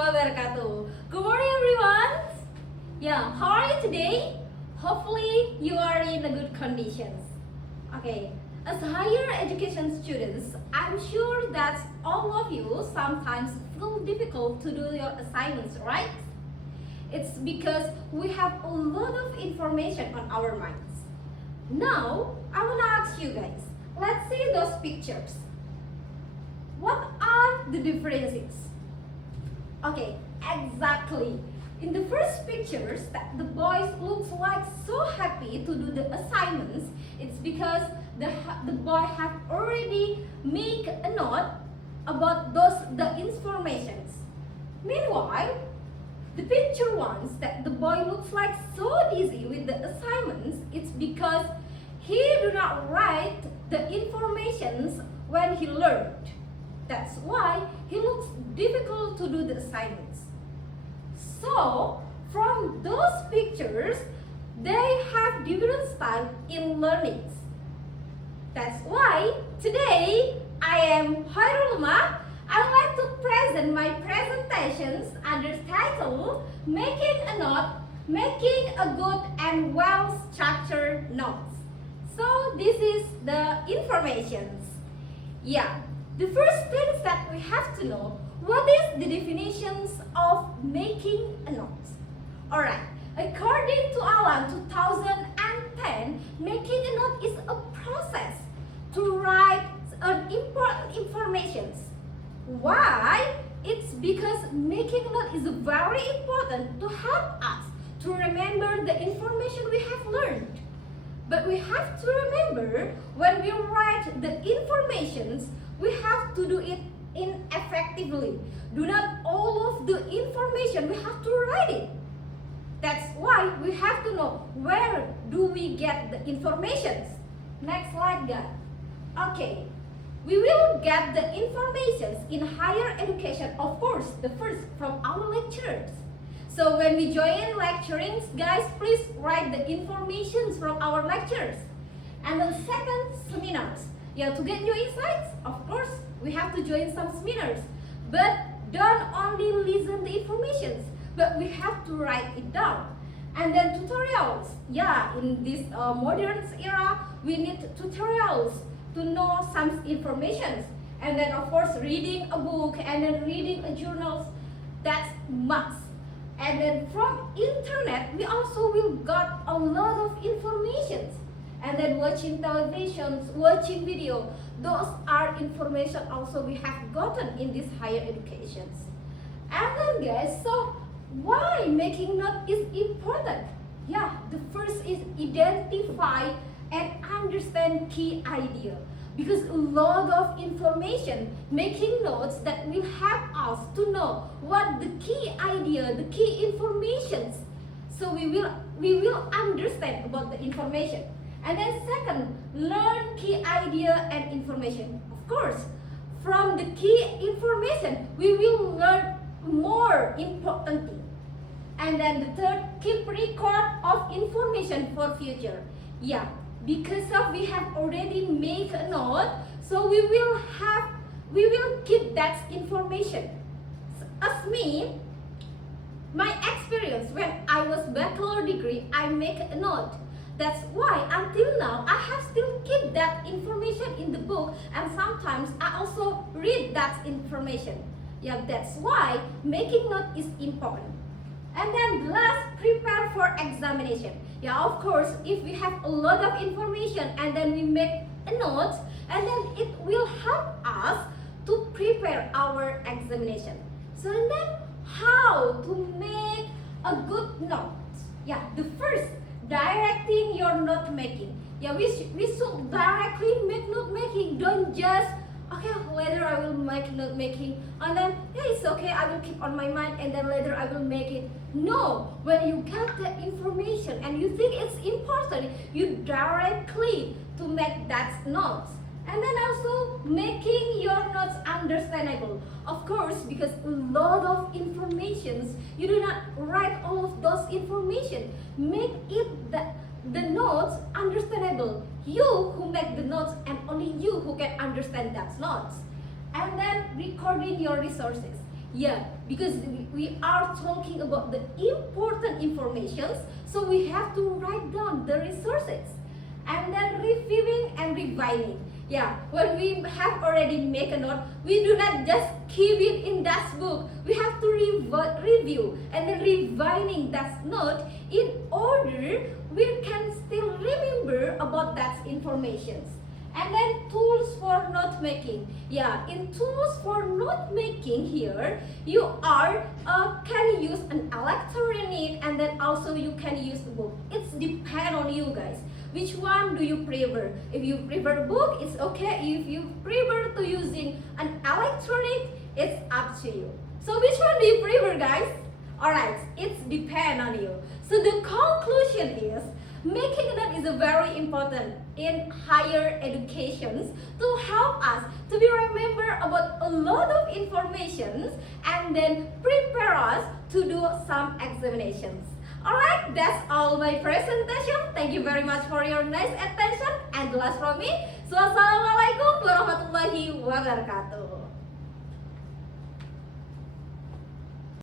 wabarakatuh. Good morning, everyone. Yeah, how are you today? Hopefully, you are in a good conditions. Okay, as higher education students, I'm sure that all of you sometimes feel difficult to do your assignments, right? It's because we have a lot of information on our minds. Now, I want to ask you guys, let's see those pictures. What are the differences? Okay, exactly. In the first pictures, that the boys looks like so happy to do the assignments. It's because the boy have already make a note about the informations. Meanwhile, the picture ones that the boy looks like so dizzy with the assignments, it's because he do not write the informations when he learned. That's why he looks difficult to do the assignments. So, from those pictures, they have different style in learnings. That's why today I am Hoirul Ummah. I'd like to present my presentations under title Making a Note, Making a Good and Well-Structured Notes. So this is the informations. Yeah, the first things that we have to know, what is the definitions of making a note? Alright, according to Alan 2010, making a note is a process to write important informations. Why? It's because making a note is very important to help us to remember the information we have learned. But we have to remember when we write the informations, we have to do it effectively. Do not all of the information we have to write it. That's why we have to know where do we get the informations. Next slide, guys. Okay, we will get the informations in higher education, of course, the first from our lecturers. So when we join lecturings, guys, please write the informations from our lectures. And the second, seminars. Yeah, to get new insights, of course, we have to join some seminars. But don't only listen the informations, but we have to write it down. And then tutorials. Yeah, in this modern era, we need tutorials to know some information. And then, of course, reading a book and then reading a journal, that's must. And then from internet, we also will got a lot of information. And then watching televisions, watching video, those are information also we have gotten in this higher educations. And then guys, so why making note is important? Yeah, the first is identify and understand key idea. Because a lot of information, making notes that will help us to know what the key idea, the key informations. So we will understand about the information. And then second, learn key idea and information. Of course, from the key information, we will learn more important thing. And then the third, keep record of information for future. Yeah, because of we have already made a note, so we will keep that information. As me, my experience when I was bachelor degree, I make a note. That's why until now I have still keep that information in the book, and sometimes I also read that information. Yeah, that's why making note is important. And then last, prepare for examination. Yeah, of course, if we have a lot of information and then we make a note, and then it will help us to prepare our examination. So and then how to make a good note? Yeah, the first, directing your note making. Yeah, we should directly make note making. Don't just okay, later I will make note making, and then yeah, it's okay, I will keep on my mind, and then later I will make it. No, when you get the information and you think it's important, you directly to make that notes. And then also making your notes understandable. Of course, because a lot of informations, you do not write all of those information. Make it the notes understandable. You who make the notes, and only you who can understand that notes. And then recording your resources. Yeah, because we are talking about the important informations, so we have to write down the resources and then reviewing and revising. Yeah, when we have already make a note, we do not just keep it in that book. We have to review and then revising that note in order we can still remember about that information. And then tools for note making. Yeah, in tools for note making here, you are can use an electronic and then also you can use the book. It's depend on you guys. Which one do you prefer? If you prefer book, it's okay. If you prefer to using an electronic, it's up to you. So which one do you prefer, guys? Alright, it's depend on you. So the conclusion is making a note is a very important in higher educations to help us to be remember about a lot of informations and then prepare us to do some examinations. Alright, that's all my presentation. Thank you very much for your nice attention. And the last from me, wassalamualaikum warahmatullahi wabarakatuh.